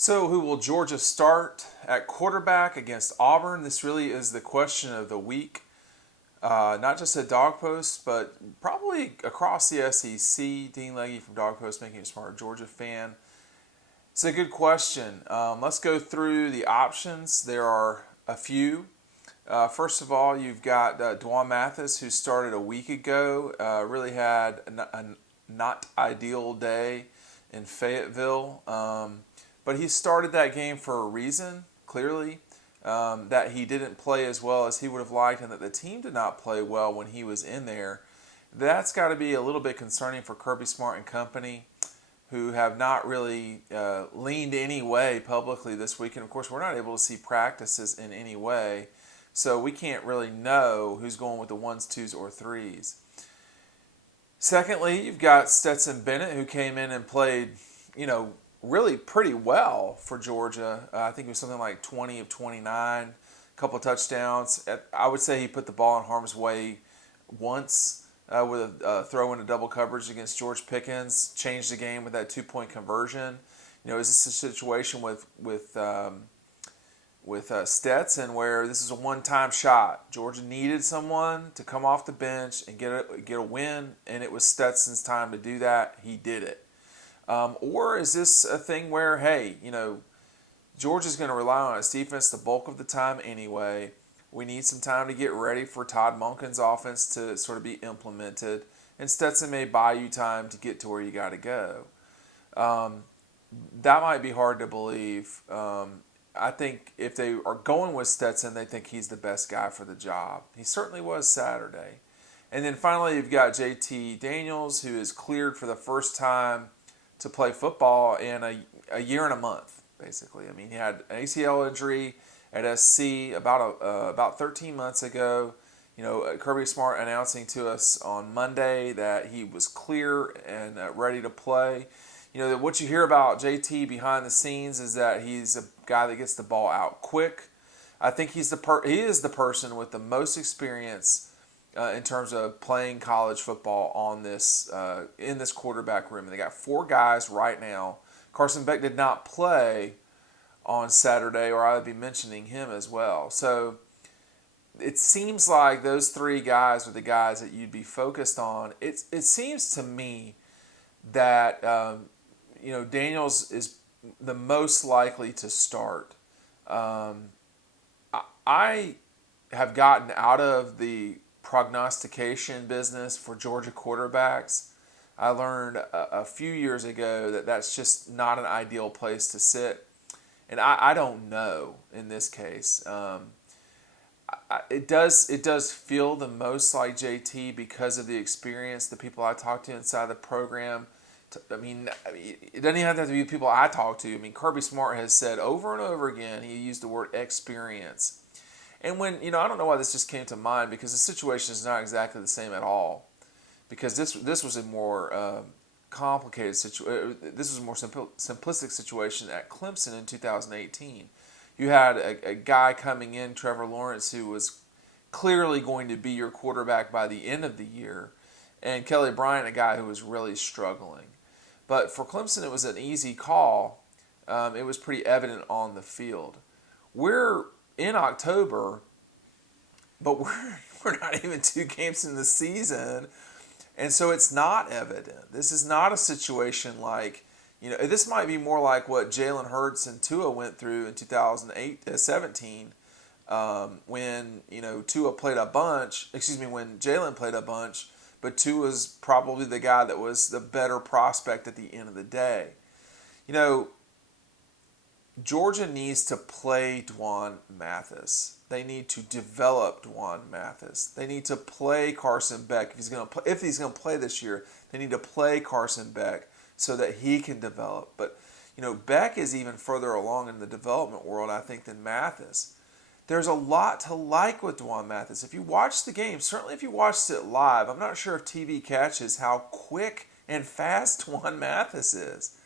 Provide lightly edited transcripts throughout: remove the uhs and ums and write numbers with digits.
So, who will Georgia start at quarterback against Auburn? This really is the question of the week, not just at Dog Post, but probably across the SEC. Dean Legge from Dog Post, making a smarter Georgia fan. It's a good question. Let's go through the options. There are a few. First of all, you've got Dwan Mathis, who started a week ago. Really had a not ideal day in Fayetteville. But he started that game for a reason, clearly, that he didn't play as well as he would have liked and that the team did not play well when he was in there. That's got to be a little bit concerning for Kirby Smart and company, who have not really leaned any way publicly this week. And, of course, we're not able to see practices in any way, so we can't really know who's going with the ones, twos, or threes. Secondly, you've got Stetson Bennett, who came in and played, really pretty well for Georgia. I think it was something like 20 of 29, a couple of touchdowns. I would say he put the ball in harm's way once with a throw into double coverage against George Pickens, changed the game with that 2-point conversion. Is this a situation with Stetson where this is a one-time shot? Georgia needed someone to come off the bench and get a win, and it was Stetson's time to do that. He did it. Or is this a thing where, hey, Georgia's going to rely on its defense the bulk of the time anyway. We need some time to get ready for Todd Monken's offense to sort of be implemented, and Stetson may buy you time to get to where you got to go. That might be hard to believe. I think if they are going with Stetson, they think he's the best guy for the job. He certainly was Saturday. And then finally, you've got JT Daniels, who is cleared for the first time to play football in a year and a month, basically. I mean, he had an ACL injury at SC about 13 months ago. Kirby Smart announcing to us on Monday that he was clear and ready to play. What you hear about JT behind the scenes is that he's a guy that gets the ball out quick. I think he is the person with the most experience in terms of playing college football on this in this quarterback room. And they got 4 guys right now. Carson Beck did not play on Saturday, or I would be mentioning him as well. So it seems like those 3 guys are the guys that you'd be focused on. It seems to me that Daniels is the most likely to start. I have gotten out of the prognostication business for Georgia quarterbacks. I learned a few years ago that that's just not an ideal place to sit. And I don't know in this case. It does feel the most like JT because of the experience, the people I talk to inside the program. I mean, it doesn't even have to be the people I talk to. I mean, Kirby Smart has said over and over again, he used the word experience. And when, I don't know why this just came to mind, because the situation is not exactly the same at all. Because this was a more complicated situation. This was a more simplistic situation at Clemson in 2018. You had a guy coming in, Trevor Lawrence, who was clearly going to be your quarterback by the end of the year, and Kelly Bryant, a guy who was really struggling. But for Clemson, it was an easy call. It was pretty evident on the field. We're in October, but we're not even 2 games in the season, and so it's not evident. This is not a situation like, this might be more like what Jalen Hurts and Tua went through in 2017, when Tua played a bunch. When Jalen played a bunch, but Tua was probably the guy that was the better prospect at the end of the day. Georgia needs to play Dwan Mathis. They need to develop Dwan Mathis. They need to play Carson Beck. If he's going to play this year, they need to play Carson Beck so that he can develop. But Beck is even further along in the development world, I think, than Mathis. There's a lot to like with Dwan Mathis. If you watch the game, certainly if you watched it live, I'm not sure if TV catches how quick and fast Dwan Mathis is.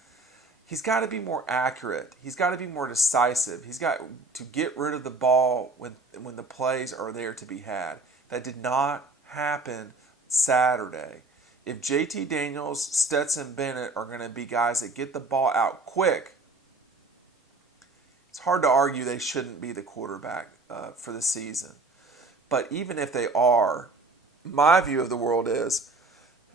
He's got to be more accurate. He's got to be more decisive. He's got to get rid of the ball when the plays are there to be had. That did not happen Saturday. If JT Daniels, Stetson Bennett are going to be guys that get the ball out quick, hard to argue they shouldn't be the quarterback for the season. But even if they are, my view of the world is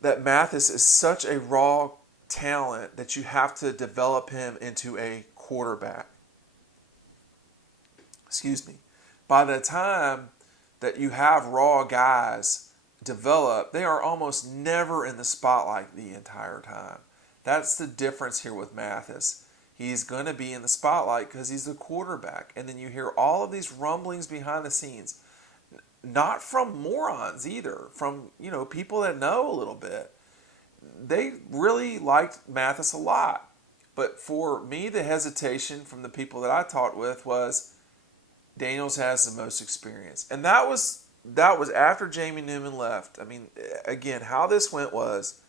that Mathis is such a raw talent that you have to develop him into a quarterback. Excuse me. By the time that you have raw guys develop, they are almost never in the spotlight the entire time. That's the difference here with Mathis. He's going to be in the spotlight because he's the quarterback. And then you hear all of these rumblings behind the scenes. Not from morons either, from people that know a little bit. They really liked Mathis a lot. But for me, the hesitation from the people that I talked with was Daniels has the most experience. And that was after Jamie Newman left. I mean, again, how this went was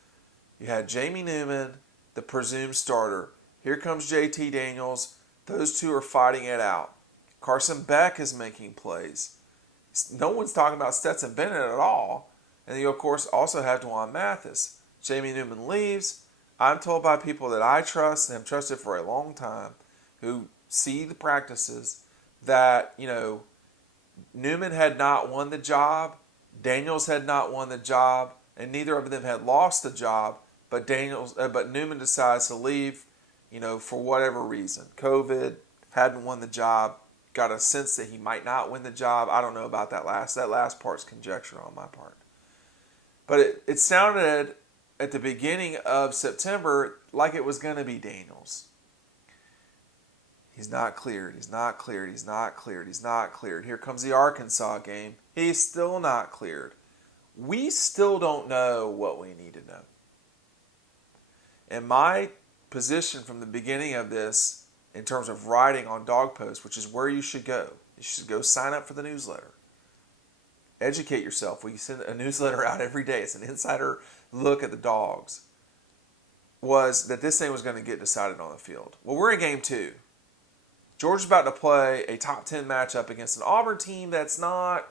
you had Jamie Newman, the presumed starter. Here comes JT Daniels. Those two are fighting it out. Carson Beck is making plays. No one's talking about Stetson Bennett at all. And you, of course, also have Dwan Mathis. Jamie Newman leaves. I'm told by people that I trust and have trusted for a long time who see the practices that, Newman had not won the job, Daniels had not won the job, and neither of them had lost the job, but Newman decides to leave, for whatever reason. COVID, hadn't won the job, got a sense that he might not win the job. I don't know about that last. That last part's conjecture on my part. But it sounded at the beginning of September like it was going to be Daniels. He's not cleared. He's not cleared. He's not cleared. He's not cleared. Here comes the Arkansas game. He's still not cleared. We still don't know what we need to know. And my position from the beginning of this, in terms of writing on Dog Post, which is where you should go. You should go sign up for the newsletter. Educate yourself. We send a newsletter out every day. It's an insider look at the Dogs. Was that this thing was going to get decided on the field. Well, we're in game 2. Georgia's about to play a top 10 matchup against an Auburn team that's not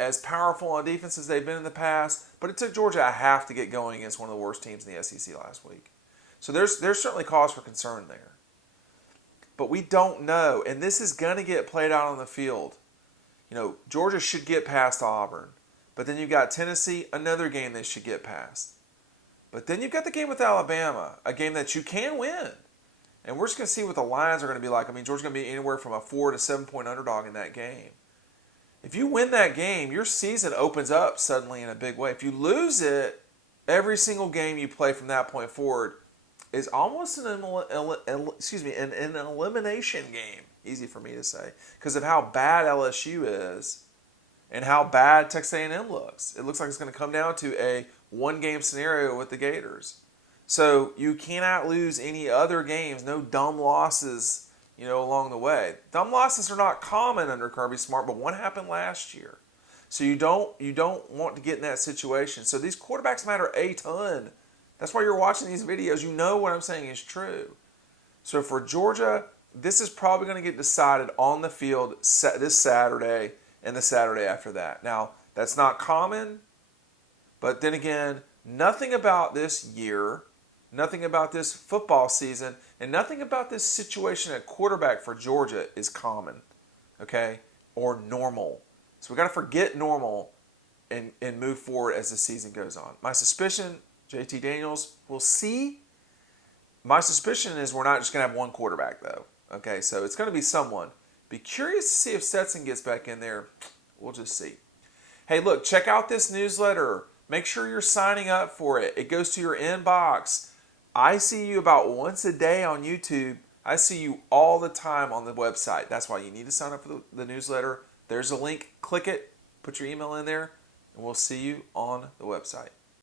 as powerful on defense as they've been in the past, but it took Georgia a half to get going against one of the worst teams in the SEC last week. So there's certainly cause for concern there. But we don't know, and this is going to get played out on the field. Georgia should get past Auburn, but then you've got Tennessee, another game they should get past. But then you've got the game with Alabama, a game that you can win. And we're just going to see what the lines are going to be like. I mean, Georgia's going to be anywhere from a 4 to 7 point underdog in that game. If you win that game, your season opens up suddenly in a big way. If you lose it, every single game you play from that point forward is almost an elimination game. Easy for me to say. Because of how bad LSU is and how bad Texas A&M looks. It looks like it's going to come down to a one-game scenario with the Gators. So you cannot lose any other games. No dumb losses, along the way. Dumb losses are not common under Kirby Smart, but one happened last year. So you don't want to get in that situation. So these quarterbacks matter a ton. That's why you're watching these videos. You know what I'm saying is true. So for Georgia, this is probably going to get decided on the field this Saturday and the Saturday after that. Now, that's not common, but then again, nothing about this year, nothing about this football season, and nothing about this situation at quarterback for Georgia is common, okay, or normal. So we got to forget normal and move forward as the season goes on. My suspicion, JT Daniels, we'll see. My suspicion is we're not just going to have one quarterback, though. Okay, so it's going to be someone. Be curious to see if Stetson gets back in there. We'll just see. Hey, look, check out this newsletter. Make sure you're signing up for it. It goes to your inbox. I see you about once a day on YouTube. I see you all the time on the website. That's why you need to sign up for the newsletter. There's a link. Click it. Put your email in there. And we'll see you on the website.